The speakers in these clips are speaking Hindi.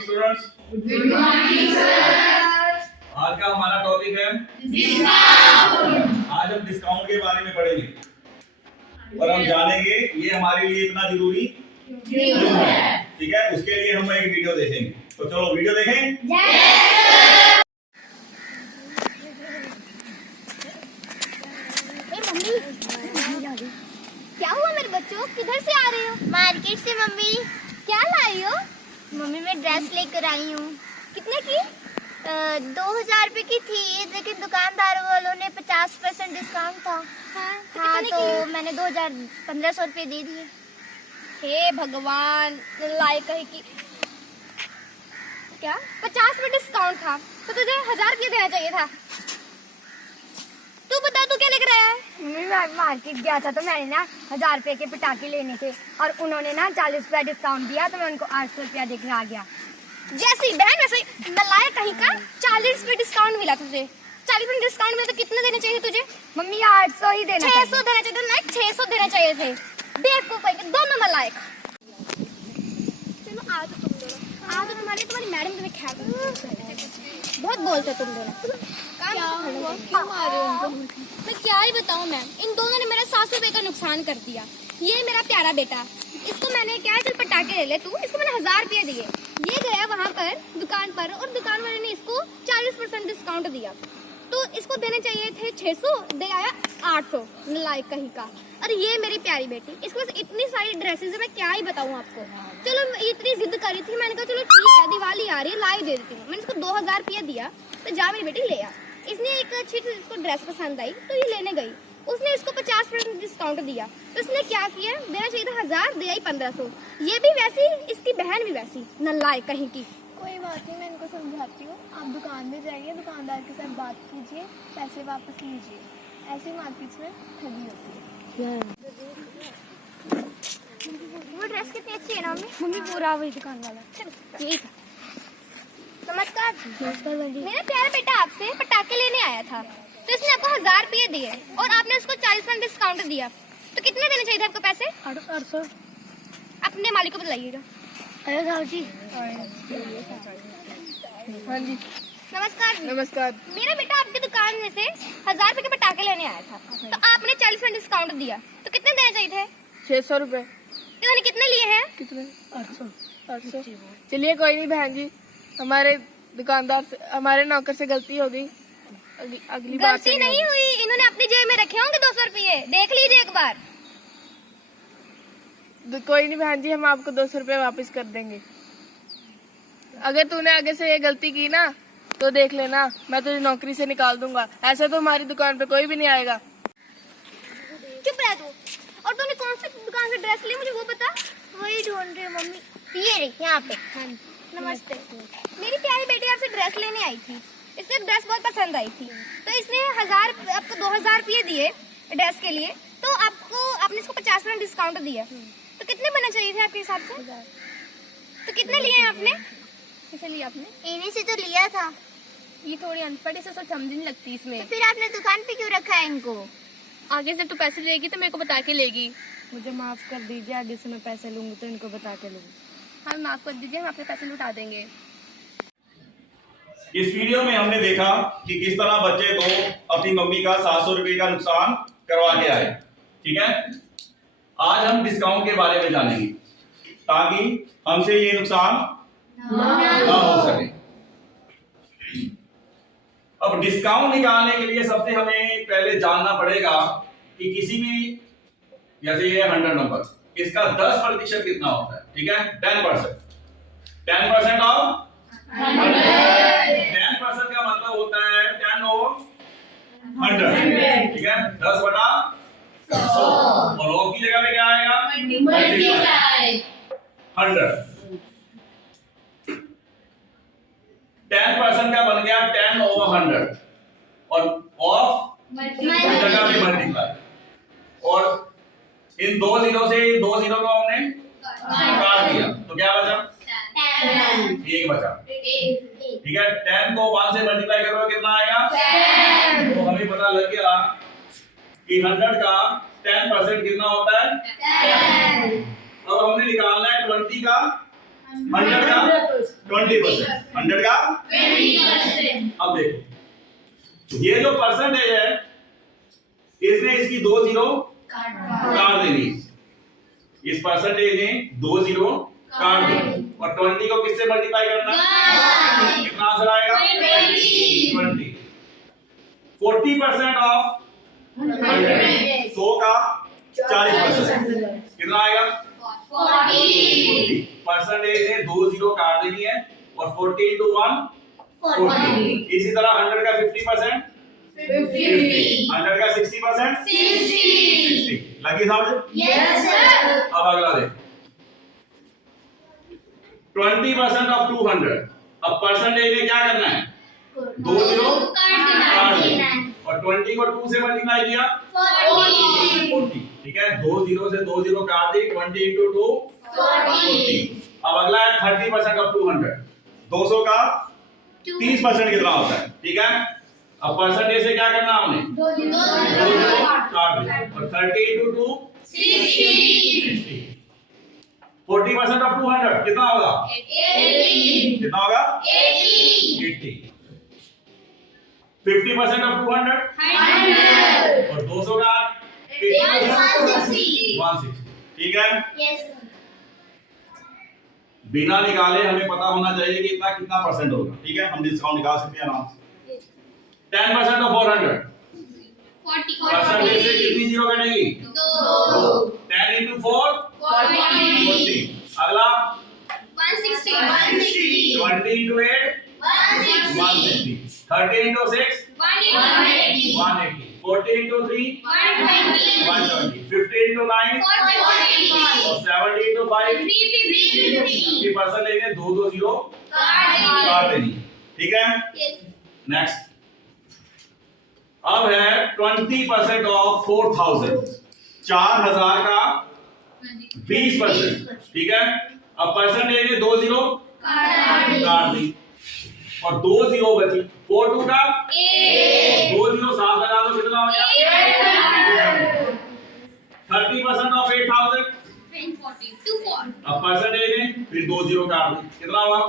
स्टूडेंट्स। Good morning sir. आज का हमारा टॉपिक है डिस्काउंट। आज हम डिस्काउंट के बारे में पढ़ेंगे और हम जानेंगे ये हमारे लिए इतना जरूरी क्यों है। ठीक है, उसके लिए हम एक वीडियो देखेंगे। तो चलो वीडियो देखें। क्या हुआ मेरे बच्चों, किधर से आ रहे हो? मार्केट से मम्मी। क्या लाई हो? मम्मी मैं ड्रेस लेकर आई हूँ। कितने की? 2000 रुपए की थी, लेकिन दुकानदार वालों ने 50% डिस्काउंट था। हाँ कितने तो की? मैंने 1500 रुपए दे दिए। हे भगवान, लाई कहीं की। क्या 50 में डिस्काउंट था तो तुझे 1000 की देना चाहिए था। तू बता, तू क्या लेकर आया है? मम्मी मैं मार्केट गया था तो मैंने ना 1000 रुपए के पटाखे लेने थे और उन्होंने ना 40 रुपया डिस्काउंट दिया तो मैं उनको 800 रुपया देकर आ गया। जैसी बहन वैसे नलायक कहीं का। 40 रुपए डिस्काउंट मिला तुझे। 40% डिस्काउंट मिला तो कितने देने चाहिए तुझे? मम्मी 800 ही देना 600 देना चाहिए था ना, 600 देना चाहिए थे। बेवकूफ है कि दोनों नलायक। चलो आओ तो तुम दोनों, आओ तो तुम्हारी मैडम तुम्हें ख्याल बहुत बोलते तुम दोनों। क्या हुआ? क्यों मार रहे हो उनको? मैं क्या ही बताऊं मैम, इन दोनों ने मेरा 700 रुपए का नुकसान कर दिया। ये मेरा प्यारा बेटा, इसको मैंने क्या है, चल पटाखे ले ले तू, इसको मैंने 1000 रुपये दिए। ये गया वहाँ पर दुकान पर और दुकान वाले ने इसको 40% डिस्काउंट दिया, तो इसको देने चाहिए थे 600, दे आया 800। लाइक कहीं का। और ये मेरी प्यारी बेटी, इसके पास इतनी सारी ड्रेसेस है, मैं क्या ही बताऊं आपको। चलो इतनी जिद करी थी, मैंने कहा चलो ठीक है, दिवाली आ रही है, लाई दे देती हूँ। मैंने इसको 2000 रुपया दिया, तो जा मेरी बेटी ले आ। इसने एक अच्छी सी इसको ड्रेस पसंद आई तो ये लेने गई, उसने इसको 50% डिस्काउंट दिया, तो इसने क्या किया, देना चाहिए था 1000, दे आई 1500। ये भी वैसी, इसकी बहन भी वैसी, नल्लायक कहीं की। कोई बात नहीं, मैं इनको समझाती हूँ। आप दुकान में जाइए, दुकानदार के साथ बात कीजिए, पैसे वापस लीजिए। ऐसे मार्केट में ठगी होती है। वो ड्रेस कितनी अच्छी है ना मम्मी। मम्मी पूरा वही दुकान वाला। यही था। नमस्कार। नमस्कार बंदी। मेरा प्यारा बेटा आपसे पटाखे लेने आया था, तो इसने आपको 1000 रुपये दिए और आपने उसको 40% डिस्काउंट दिया, तो कितने देने चाहिए थे आपको पैसे? 800। अपने मालिक को बताइएगा। अरे साहब जी। हाँ जी नमस्कार। नमस्कार। मेरा बेटा आपकी दुकान में से 1000 रुपये के पटाखे लेने आया था, तो आपने 40% डिस्काउंट दिया, तो कितने देने चाहिए थे? 600 रुपए। इन्होंने कितने लिए हैं? कितने? 800। चलिए कोई नहीं बहन जी, हमारे दुकानदार से, हमारे नौकर से गलती हो गई। अगली बार से गलती नहीं हुई, इन्होंने अपनी जेब में रखे होंगे 200 रुपये, देख लीजिए एक बार। कोई नहीं बहन जी, हम आपको 200 रुपए वापस कर देंगे। अगर तूने आगे से ये गलती की ना तो देख लेना, मैं तुझे नौकरी से निकाल दूंगा। ऐसे तो हमारी दुकान पे कोई भी नहीं आएगा। चुप रह तू। और तूने कौन सी दुकान से ड्रेस ली, मुझे वो बता। वही ढूंढ रही हूँ मम्मी। ये रही यहाँ पे। नमस्ते। मेरी प्यारी बेटी आपसे ड्रेस लेने आई थी, इसने ड्रेस बहुत पसंद आई थी, तो इसने आपको 2000 रुपये दिए ड्रेस के लिए, तो आपने इसको 50% डिस्काउंट दिया, तो कितने बनना चाहिए थे आपके हिसाब से? तो कितने लिए हैं आपने? किसे लिया आपने? इन्हीं से तो लिया था। ये थोड़ी अनपढ़ है, तो समझ नहीं लगती इसमें। तो फिर आपने दुकान पे क्यों रखा है इनको? आगे से तू पैसे लेगी तो मेरे को बता के लेगी। मुझे माफ कर दीजिए, आगे से मैं पैसे लूंगी तो इनको बता के लूंगी। हाँ माफ कर दीजिए, हम आपके पैसे लौटा देंगे। इस वीडियो में हमने देखा कि किस तरह बच्चे को अपनी मम्मी का 700 रुपये का नुकसान करवा के आए। ठीक है, आज हम डिस्काउंट के बारे में जानेंगे ताकि हमसे ये नुकसान ना हो सके। अब डिस्काउंट निकालने के लिए सबसे हमें पहले जानना पड़ेगा कि किसी भी, जैसे ये 100 नंबर, इसका 10% कितना होता है। ठीक है, 10% ऑफ 10% का मतलब होता है 10 over 100। ठीक है, 10/100 और ऑफ की जगह पे क्या आएगा? मल्टीप्लाई 100। 10% का बन गया 10 over 100 और ऑफ की जगह पे मल्टीप्लाई, और इन दो जीरो से दो जीरो को हमने काट दिया, तो क्या बचा? 1 बचा। ठीक है, 10 को 1 से मल्टीप्लाई करोगे कितना आएगा? 10। तो हमें पता लग गया कि 100 का 10% कितना होता है? 10। अब हमने निकालना है 20 का 100 का 20%, 100 का 20%. अब देखो ये जो परसेंटेज है इसने इसकी 2 जीरो काट देनी, इस परसेंटेज ने 2 जीरो काट दी और 20 को किससे मल्टीप्लाई करना है? कितना आंसर आएगा? 20. 40% ऑफ 100, 100 का 40%, कितना आएगा? 40. परसेंटेज ने 2 जीरो काट देनी है और 40 into 1 40. इसी तरह 100 का 50%, 50. 100 का 60%, 60. 60. लगी समझ? Yes, sir. अब अगला देख 20% ऑफ 200. अब परसेंटेज ने क्या करना है? 2 जीरो काट देना और 20 को 2 से मल्टीप्लाई किया 40. ठीक है, 2 जीरो से 2 जीरो काट दी, 20 into 2 40. अब अगला है 30% ऑफ 200. 200 का 30% कितना होता है? ठीक है, अब परसेंटेज से क्या करना हमने? 2 जीरो काट दिया और 30 into 2 60. 40% ऑफ 200 कितना होगा? 80. कितना होगा? 80. 80. 50% ऑफ 200 100. और 200 का 160. ठीक है, बिना निकाले हमें पता होना चाहिए कि इतना कितना परसेंट होगा. ठीक है, हम डिस्काउंट निकाल सकते हैं आराम से. 10% ऑफ 400. परसेंटेज से कितनी जीरो कटेगी? 2. 10 into 4 40. अगला 160. 20 into 8 160. 30 into 6 180. 180. 40 into 3 120. 50 into 9 और 70 into 5 50. परसेंटेज ने 2 2 जीरो काट देनी. ठीक है, नेक्स्ट. अब है 20% ऑफ 4000. 4000 का 20%. ठीक है, अब परसेंटेज ने 2 जीरो काट दी और 2 जीरो बची. 4 2 का 2 जीरो साथ लगा दो, कितना हो गया? 30% ऑफ 8000. अब परसेंटेज ने फिर 2 जीरो काट दी, कितना हुआ?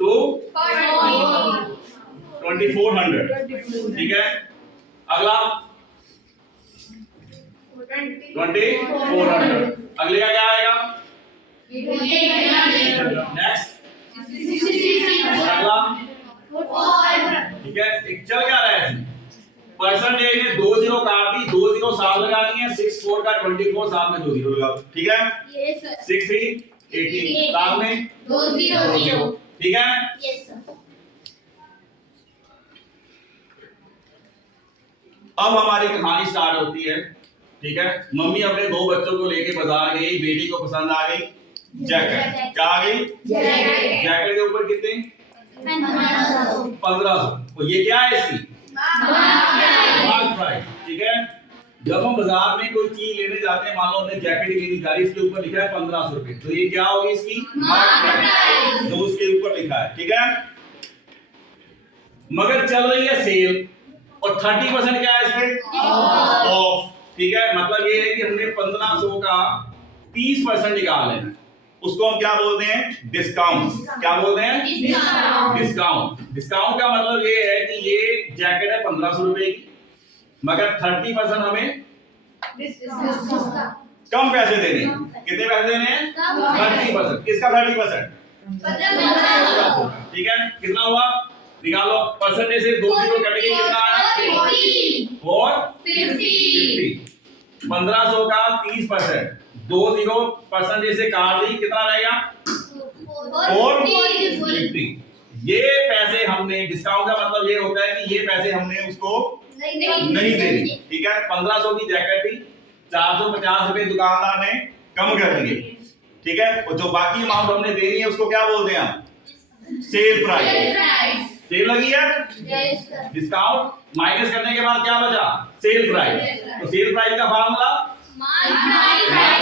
2400. ठीक है, अगला 2400. अगले का क्या आएगा? नेक्स्ट. और अगला. ठीक है, एक चल क्या रहा है इसमें? परसेंटेज ने 2 जीरो काट दी, 2 जीरो साथ लगानी है. 6 4 का 24 साथ में 2 जीरो लगा दो. ठीक है, 6 3 18 साथ में 2 जीरो. ठीक है, अब हमारी कहानी स्टार्ट होती है. ठीक है, मम्मी अपने 2 बच्चों को लेके बाजार गई. बेटी को पसंद आ गई जैकेट. क्या आ गई? जैकेट के ऊपर कितने? 1500. तो ये क्या है इसकी? Mark price. ठीक है, जब हम बाजार में कोई चीज लेने जाते हैं, मान लो हमने जैकेट लेनी जा रही, इसके ऊपर लिखा है 1500 रुपए, तो ये क्या होगी इसकी? मार्क प्राइस, जो उसके ऊपर लिखा है. ठीक है, मगर चल रही है सेल और 30% क्या है इसमें? ऑफ. ठीक है, मतलब ये है कि हमने 1500 का 30% निकाल लेना. उसको हम क्या बोलते हैं? डिस्काउंट. क्या बोलते हैं? डिस्काउंट. डिस्काउंट का मतलब ये है कि ये जैकेट है 1500 रुपए की, मगर 30% हमें कम पैसे देने हैं. कितने पैसे देने हैं? 30%. किसका 30%? ठीक है, कितना हुआ? निकालो. परसेंटेज से 2 जीरो कटेंगे, कितना आया? और 50. 1500 का 30%, 2 जीरो परसेंटेज से काट दी, कितना रहेगा? 450. ये पैसे हमने, डिस्काउंट का मतलब ये होता है कि ये पैसे हमने उसको नहीं देने. ठीक है, 1500 की जैकेट थी, 450 रुपए दुकानदार ने कम कर दिए. ठीक है, और जो बाकी अमाउंट हमने देनी है उसको क्या बोलते हैं हम? Sale price. सेल लगी है, डिस्काउंट माइनस करने के बाद क्या बचा? Sale price. तो सेल प्राइस का फार्मूला मार्क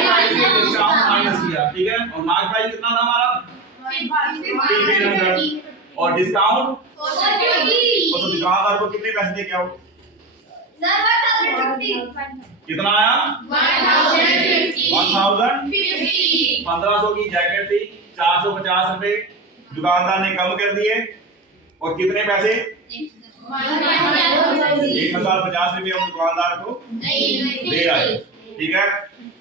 प्राइस से डिस्काउंट माइनस किया. ठीक है, और मार्क प्राइस कितना था हमारा? 1500 और डिस्काउंट तो दुकानदार को कितने पैसे दे के आओ? कितना आया? 1050. 1500 की जैकेट थी, 450 रुपए दुकानदार ने कम कर दिए और कितने पैसे 1050 रुपए हम दुकानदार को दे रहा है। ठीक है,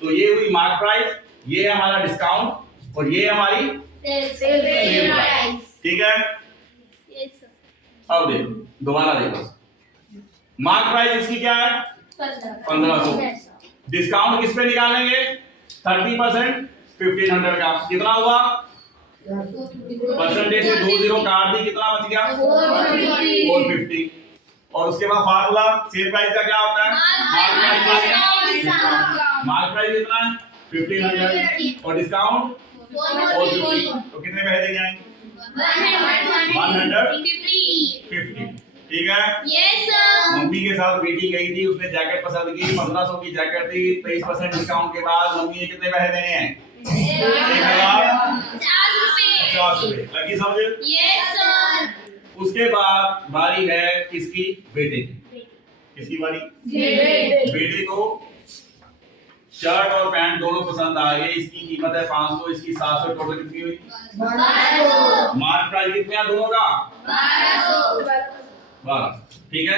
तो ये हुई मार्क प्राइस, ये है हमारा डिस्काउंट और ये हमारी सेल प्राइस। ठीक है, अब देखो दोबारा देखो, मार्क प्राइस इसकी क्या है 1500, डिस्काउंट किस पे निकालेंगे 30% 1500 का, कितना हुआ परसेंटेज से 2 जीरो काट दी, कितना बच गया 450। और उसके बाद फार्मूला सेल प्राइस का क्या होता है मार्क प्राइस कितना है 1500 और डिस्काउंट 450, तो कितने पैसे देंगे आएंगे 150। ठीक है, मम्मी के साथ बेटी गई थी, उसने जैकेट पसंद की, 1500 की जैकेट थी, 23% डिस्काउंट के बाद मम्मी ने कितने पैसे देने हैं 1050 रुपए। लगी समझ? उसके बाद बारी है किसकी बेटे की, किसकी बारी बेटे को शर्ट और पैंट दोनों पसंद आ गए, इसकी कीमत है 500, इसकी 700, टोटल कितनी हुई 1200। मार्क प्राइस कितना दोनों का 1200। ठीक है,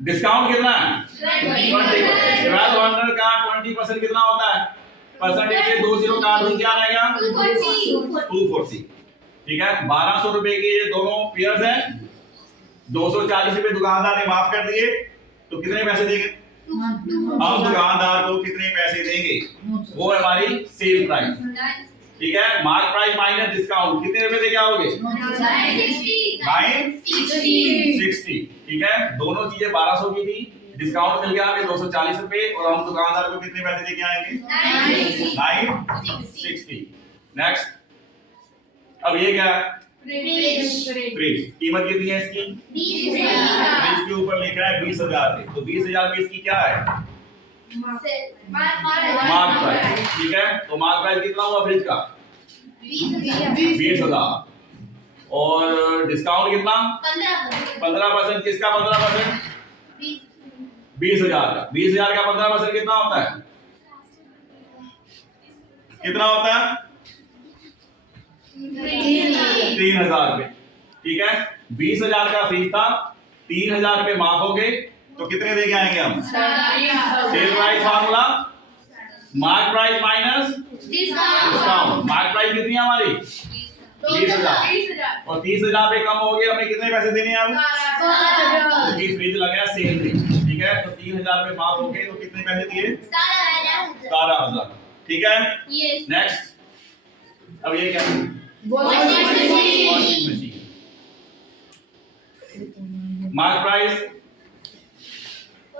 डिस्काउंट कितना है 20%। 1200 का 20% कितना होता है परसेंटेज से 2 जीरो काट दी, क्या रहेगा 240। ठीक है, 1200 रुपए के ये दोनों पेयर्स हैं, 240 रुपए दुकानदार ने माफ कर दिए, तो कितने पैसे देंगे हम दुकानदार को कितने पैसे देंगे, वो है हमारी सेल प्राइस। ठीक है, मार्क प्राइस माइनस डिस्काउंट कितने रुपए दे के आओगे 960। ठीक है, दोनों चीजें 1200 की थी, डिस्काउंट मिल गया हमें 240 रुपए और हम दुकानदार को कितने पैसे देके आएंगे 960। नेक्स्ट, अब ये क्या है फ्रिज, कीमत कितनी है इसकी फ्रिज के ऊपर लिखा है 20,000 रुपए, तो 20,000 में इसकी क्या है मार्क प्राइस। ठीक है, तो मार्क प्राइस कितना हुआ फ्रिज का 20,000 और डिस्काउंट कितना 15%, किसका 15% 20,000 का, 20,000 का 15% कितना होता है कितना होता है 3,000 रुपए। ठीक है, 20,000 का फीस था, 3,000 रुपए माफ हो गए, तो कितने देके आएंगे हम sale price formula mark price minus discount. Mark price कितनी है हमारी 20,000 और 30,000 पे कम हो गए, हमें कितने पैसे देने हैं हम क्योंकि फ्रिज लगा सेल फ्रिज। ठीक है, तो 3,000 पे माफ हो गए, तो कितने पैसे दिए 17,000। ठीक है, नेक्स्ट, अब ये क्या है वॉशिंग मशीन, मार्क प्राइस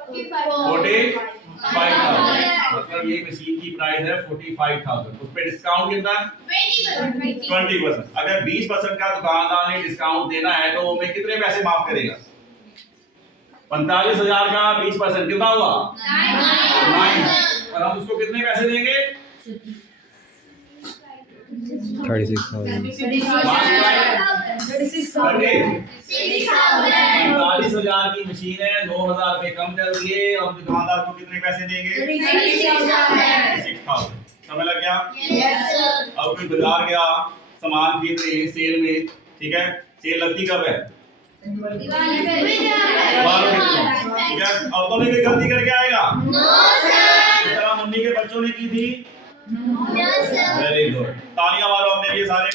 45,000, मतलब ये मशीन की प्राइस है 45,000, उस पे डिस्काउंट कितना 20%। अगर 20% का दुकानदार ने डिस्काउंट देना है तो वो हमें कितने पैसे माफ करेगा 45,000 का 20% कितना हुआ 9, और हम उसको कितने पैसे देंगे 36,000। 45,000 की मशीन है, 9,000 रुपए कम कर दिए, अब दुकानदार को कितने पैसे देंगे 6,000। समझ लग गया? अब कोई बाजार गया सामान खरीद रहे हैं सेल में, ठीक है, सेल लगती कब है 12 ठीक है, अब तो नहीं कोई गलती करके आएगा इस तरह मुन्नी के बच्चों ने की थी वेरी गुड, तालियां मारो अपने लिए सारे।